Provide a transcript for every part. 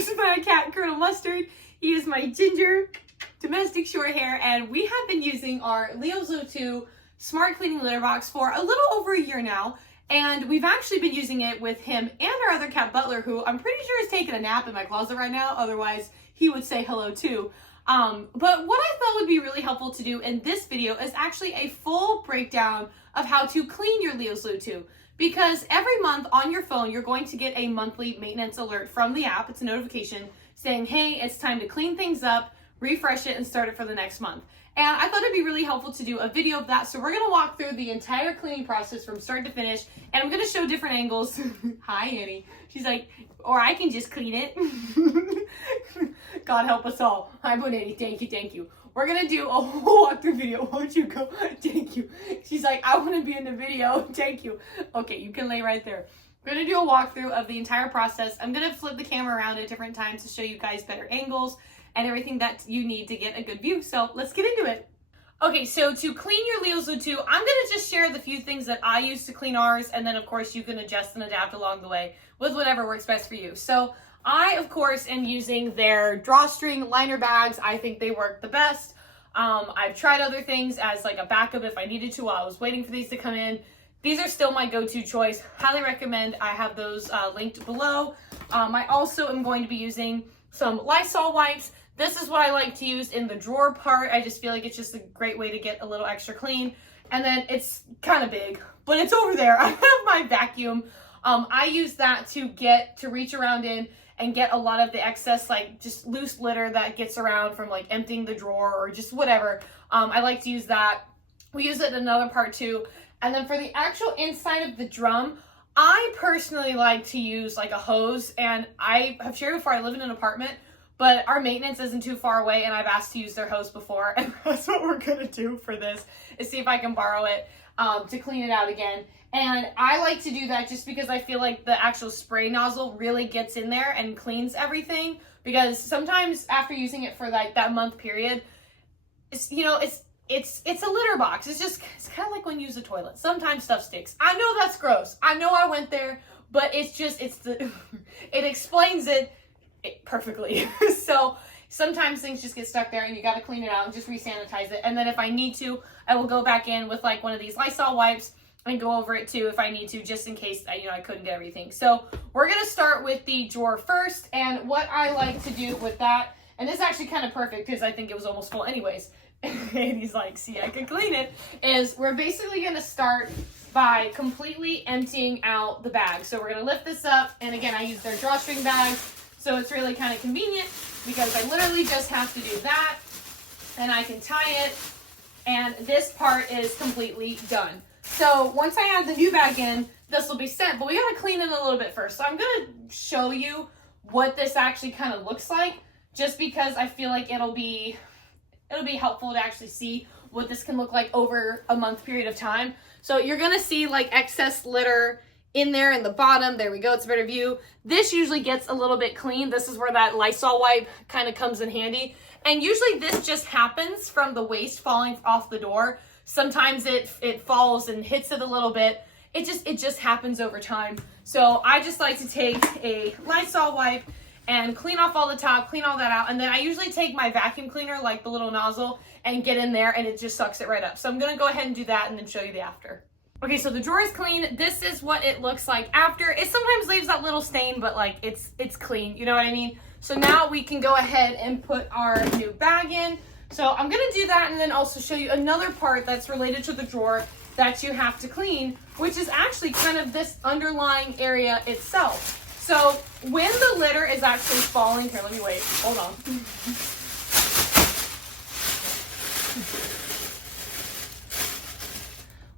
This is my cat, Colonel Mustard. He is my ginger domestic short hair, and we have been using our Leozoo 2 Smart Cleaning Litter Box for a little over a year now. And we've actually been using it with him and our other cat, Butler, who I'm pretty sure is taking a nap in my closet right now. Otherwise, he would say hello too. But what I thought would be really helpful to do in this video is actually a full breakdown of how to clean your Leozoo 2. Because every month on your phone, you're going to get a monthly maintenance alert from the app. It's a notification saying, hey, it's time to clean things up, refresh it, and start it for the next month. And I thought it'd be really helpful to do a video of that. So we're gonna walk through the entire cleaning process from start to finish, and I'm gonna show different angles. Hi, Annie. She's like, or I can just clean it. God help us all. Hi, Bonnie. Thank you, thank you. We're gonna do a whole walkthrough video. Won't you go? Thank you. She's like, I wanna be in the video. Thank you. Okay, you can lay right there. We're gonna do a walkthrough of the entire process. I'm gonna flip the camera around at different times to show you guys better angles and everything that you need to get a good view. So let's get into it. Okay, so to clean your Leozoo 2, I'm gonna just share the few things that I use to clean ours, and then of course you can adjust and adapt along the way with whatever works best for you. So I, of course, am using their drawstring liner bags. I think they work the best. I've tried other things as like a backup if I needed to while I was waiting for these to come in. These are still my go-to choice. Highly recommend. I have those linked below. I also am going to be using some Lysol wipes. This is what I like to use in the drawer part. I just feel like it's just a great way to get a little extra clean. And then it's kind of big, but it's over there. I have my vacuum. I use that to reach around in and get a lot of the excess, like just loose litter that gets around from like emptying the drawer or just whatever. I like to use that. We use it in another part too. And then for the actual inside of the drum, I personally like to use like a hose, and I have shared before, I live in an apartment, but our maintenance isn't too far away, and I've asked to use their hose before, and that's what we're gonna do for this, is see if I can borrow it to clean it out again. And I like to do that just because I feel like the actual spray nozzle really gets in there and cleans everything, because sometimes after using it for like that month period, it's, you know, it's a litter box. It's kind of like when you use a toilet. Sometimes stuff sticks. I know that's gross. I know I went there, but it explains it perfectly. So sometimes things just get stuck there and you got to clean it out and just re-sanitize it. And then if I need to, I will go back in with like one of these Lysol wipes and go over it too if I need to, just in case I couldn't get everything. So we're going to start with the drawer first. And what I like to do with that, and this is actually kind of perfect because I think it was almost full anyways. And he's like, see, I can clean it, is we're basically going to start by completely emptying out the bag. So we're going to lift this up, and again, I use their drawstring bags, so it's really kind of convenient because I literally just have to do that, and I can tie it, and this part is completely done. So once I add the new bag in, this will be set, but we got to clean it a little bit first. So I'm going to show you what this actually kind of looks like, just because I feel like it'll be helpful to actually see what this can look like over a month period of time. So you're gonna see like excess litter in there in the bottom. There we go, it's a better view. This usually gets a little bit clean. This is where that Lysol wipe kind of comes in handy. And usually this just happens from the waste falling off the door. Sometimes it falls and hits it a little bit. It just happens over time. So I just like to take a Lysol wipe and clean off all the top, clean all that out. And then I usually take my vacuum cleaner, like the little nozzle, and get in there, and it just sucks it right up. So I'm gonna go ahead and do that and then show you the after. Okay, so the drawer is clean. This is what it looks like after. It sometimes leaves that little stain, but like it's clean, you know what I mean? So now we can go ahead and put our new bag in. So I'm gonna do that and then also show you another part that's related to the drawer that you have to clean, which is actually kind of this underlying area itself. So when the litter is actually falling, here, let me wait, hold on.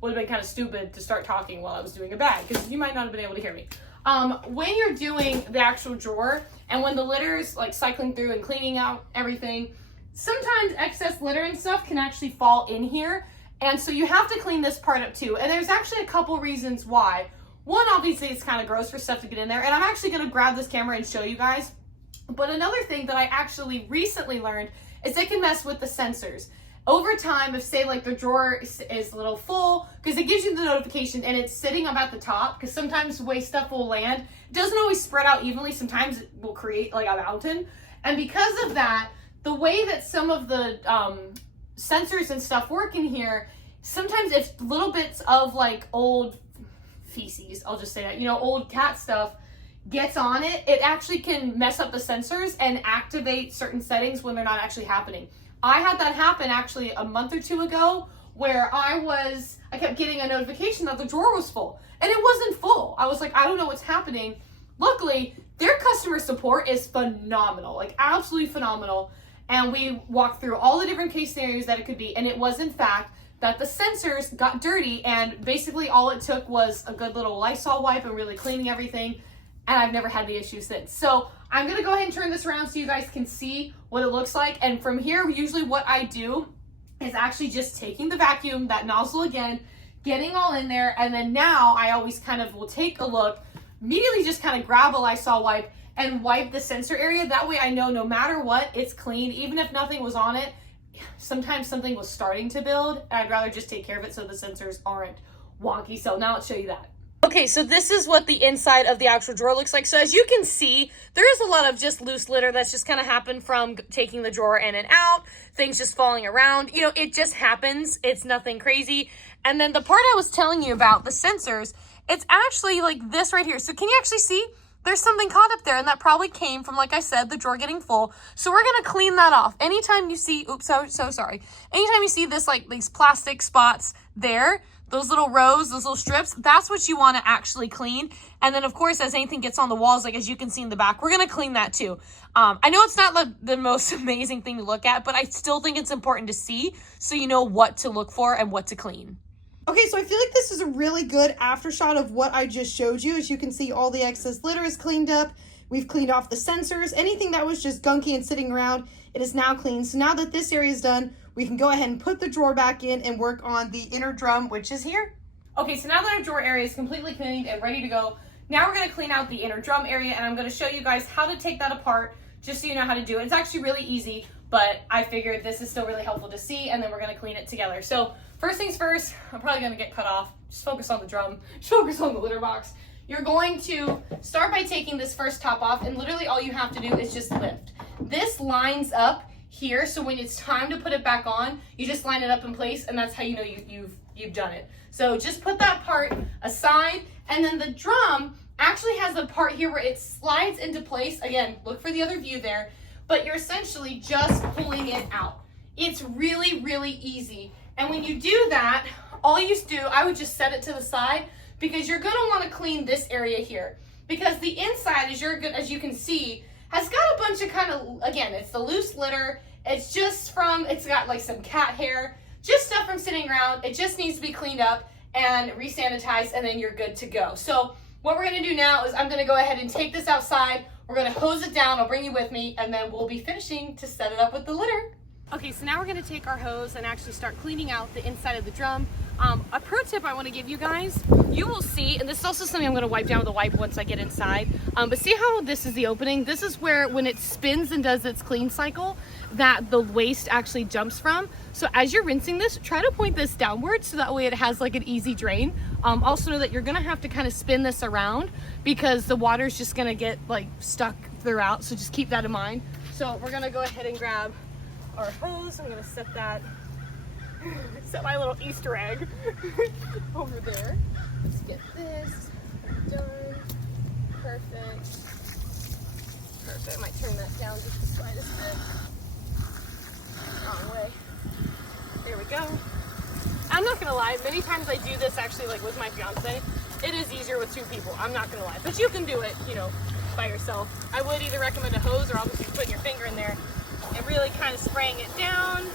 Would have been kind of stupid to start talking while I was doing a bag, because you might not have been able to hear me. When you're doing the actual drawer, and when the litter is like cycling through and cleaning out everything, sometimes excess litter and stuff can actually fall in here. And so you have to clean this part up too. And there's actually a couple reasons why. One, obviously, it's kind of gross for stuff to get in there, and I'm actually going to grab this camera and show you guys. But another thing that I actually recently learned is it can mess with the sensors. over time, if say like the drawer is a little full, because it gives you the notification and it's sitting up at the top, because sometimes the way stuff will land, it doesn't always spread out evenly. Sometimes it will create like a mountain. And because of that, the way that some of the sensors and stuff work in here, sometimes it's little bits of like old feces, I'll just say that, you know, old cat stuff gets on it. It actually can mess up the sensors and activate certain settings when they're not actually happening. I had that happen actually a month or two ago, where I kept getting a notification that the drawer was full, and it wasn't full. I was like, I don't know what's happening. Luckily, their customer support is phenomenal, like absolutely phenomenal. And we walked through all the different case scenarios that it could be, and it was in fact that the sensors got dirty, and basically all it took was a good little Lysol wipe and really cleaning everything, and I've never had the issue since. So I'm gonna go ahead and turn this around so you guys can see what it looks like. And from here, usually what I do is actually just taking the vacuum, that nozzle again, getting all in there, and then now I always kind of will take a look, immediately just kind of grab a Lysol wipe and wipe the sensor area. That way I know no matter what, it's clean. Even if nothing was on it, sometimes something was starting to build, and I'd rather just take care of it so the sensors aren't wonky. So now let's show you that. Okay, so this is what the inside of the actual drawer looks like. So as you can see, there is a lot of just loose litter that's just kind of happened from taking the drawer in and out, things just falling around. You know, it just happens. It's nothing crazy. And then the part I was telling you about, the sensors, it's actually like this right here. So can you actually see? There's something caught up there, and that probably came from, like I said, the drawer getting full. So we're gonna clean that off. Anytime you see, oops, so sorry. Anytime you see this, like these plastic spots there, those little rows, those little strips, that's what you wanna actually clean. And then of course, as anything gets on the walls, like as you can see in the back, we're gonna clean that too. I know it's not the most amazing thing to look at, but I still think it's important to see so you know what to look for and what to clean. Okay, so I feel like this is a really good after shot of what I just showed you. As you can see, all the excess litter is cleaned up. We've cleaned off the sensors. Anything that was just gunky and sitting around, it is now clean. So now that this area is done, we can go ahead and put the drawer back in and work on the inner drum, which is here. Okay, so now that our drawer area is completely cleaned and ready to go, now we're gonna clean out the inner drum area, and I'm gonna show you guys how to take that apart, just so you know how to do it. It's actually really easy, but I figured this is still really helpful to see, and then we're gonna clean it together. So first things first, I'm probably gonna get cut off. Just focus on the drum, just focus on the litter box. You're going to start by taking this first top off, and literally all you have to do is just lift. This lines up here, so when it's time to put it back on, you just line it up in place, and that's how you know you've done it. So just put that part aside, and then the drum actually has a part here where it slides into place. Again, look for the other view there, but you're essentially just pulling it out. It's really, really easy. And when you do that, all you do, I would just set it to the side, because you're gonna wanna clean this area here. Because the inside, as you can see, has got a bunch of kind of, again, it's the loose litter. It's got like some cat hair, just stuff from sitting around. It just needs to be cleaned up and re-sanitized, and then you're good to go. So what we're gonna do now is I'm gonna go ahead and take this outside. We're gonna hose it down. I'll bring you with me, and then we'll be finishing to set it up with the litter. Okay, so now we're gonna take our hose and actually start cleaning out the inside of the drum. A pro tip I wanna give you guys, you will see, and this is also something I'm gonna wipe down with a wipe once I get inside, but see how this is the opening? This is where, when it spins and does its clean cycle, that the waste actually jumps from. So as you're rinsing this, try to point this downwards so that way it has like an easy drain. Also know that you're gonna have to kind of spin this around, because the water's just gonna get like stuck throughout, so just keep that in mind. So we're gonna go ahead and grab our hose. I'm gonna set my little Easter egg over there. Let's get this done. Perfect. I might turn that down just the slightest bit. Wrong way. There we go. I'm not gonna lie, many times I do this actually like with my fiance. It is easier with two people, I'm not gonna lie. But you can do it, you know, by yourself. I would either recommend a hose, or obviously putting your finger in there and really kind of spraying it down.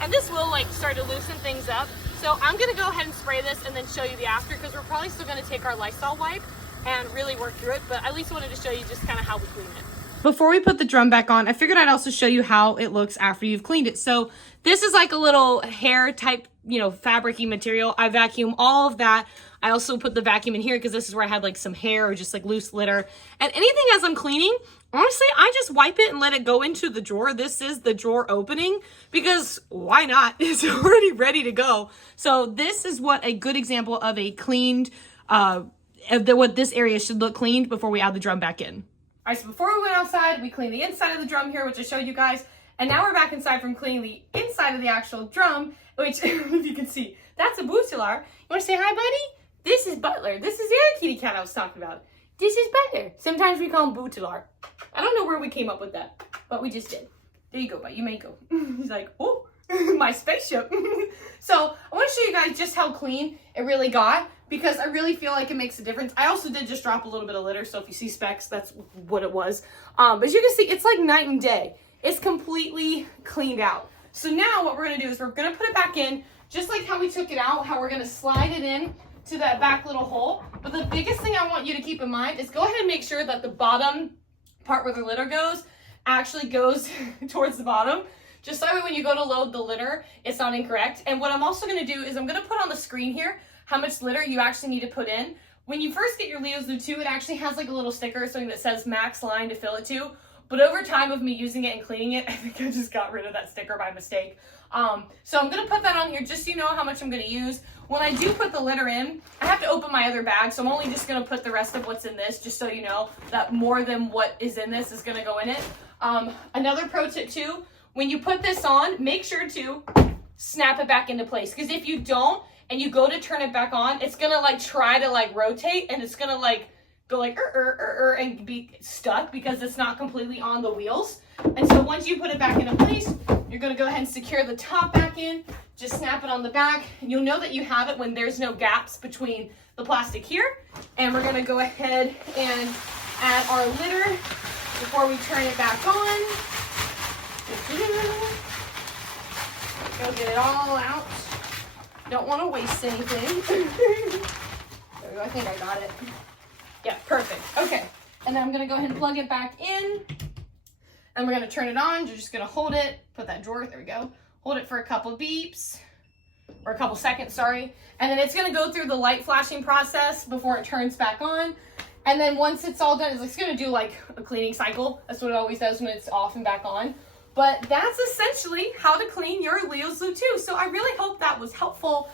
And this will like start to loosen things up. So I'm gonna go ahead and spray this and then show you the after, because we're probably still gonna take our Lysol wipe and really work through it, but I at least wanted to show you just kind of how we clean it. Before we put the drum back on, I figured I'd also show you how it looks after you've cleaned it. So this is like a little hair type, you know, fabric-y material. I vacuum all of that. I also put the vacuum in here because this is where I had like some hair or just like loose litter. And anything as I'm cleaning, honestly, I just wipe it and let it go into the drawer. This is the drawer opening because why not? It's already ready to go. So this is what a good example of a cleaned, what this area should look cleaned before we add the drum back in. All right, so before we went outside, we cleaned the inside of the drum here, which I showed you guys. And now we're back inside from cleaning the inside of the actual drum, which, if you can see, that's a Boutilar. You want to say hi, buddy? This is Butler. This is the other kitty cat I was talking about. This is Butler. Sometimes we call him Boutilar. I don't know where we came up with that, but we just did. There you go, bud. You may go. He's like, oh, my spaceship. So I want to show you guys just how clean it really got, because I really feel like it makes a difference. I also did just drop a little bit of litter, so if you see specks, that's what it was. But as you can see, it's like night and day. It's completely cleaned out. So now what we're gonna do is we're gonna put it back in, just like how we took it out, how we're gonna slide it in to that back little hole. But the biggest thing I want you to keep in mind is go ahead and make sure that the bottom part where the litter goes actually goes towards the bottom. Just so that way when you go to load the litter, it's not incorrect. And what I'm also gonna do is I'm gonna put on the screen here how much litter you actually need to put in. When you first get your Leo Zoo 2, it actually has like a little sticker or something that says max line to fill it to. But over time of me using it and cleaning it, I think I just got rid of that sticker by mistake. So I'm gonna put that on here just so you know how much I'm gonna use. When I do put the litter in, I have to open my other bag, so I'm only just gonna put the rest of what's in this, just so you know that more than what is in this is gonna go in it. Another pro tip too, when you put this on, make sure to snap it back into place, because if you don't and you go to turn it back on, it's gonna like try to like rotate, and it's gonna like go like and be stuck because it's not completely on the wheels. And so once you put it back into place, you're gonna go ahead and secure the top back in, just snap it on the back. You'll know that you have it when there's no gaps between the plastic here. And we're gonna go ahead and add our litter before we turn it back on. Go get it all out. Don't wanna waste anything. There we go, I think I got it. Yeah, perfect. Okay, and then I'm gonna go ahead and plug it back in, and we're gonna turn it on. You're just gonna hold it, put that drawer, there we go. Hold it for a couple beeps, or a couple seconds, sorry. And then it's gonna go through the light flashing process before it turns back on. And then once it's all done, it's gonna do like a cleaning cycle. That's what it always does when it's off and back on. But that's essentially how to clean your Leo Zoo 2. So I really hope that was helpful.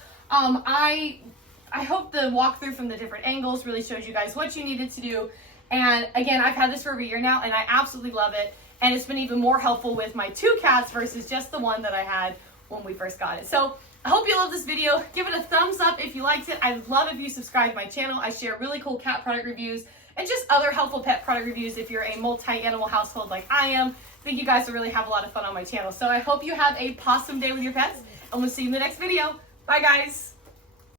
I hope the walkthrough from the different angles really showed you guys what you needed to do. And again, I've had this for over a year now, and I absolutely love it. And it's been even more helpful with my 2 cats versus just the one that I had when we first got it. So I hope you love this video. Give it a thumbs up if you liked it. I'd love if you subscribe to my channel. I share really cool cat product reviews and just other helpful pet product reviews if you're a multi-animal household like I am. I think you guys will really have a lot of fun on my channel. So I hope you have a pawsome day with your pets, and we'll see you in the next video. Bye, guys.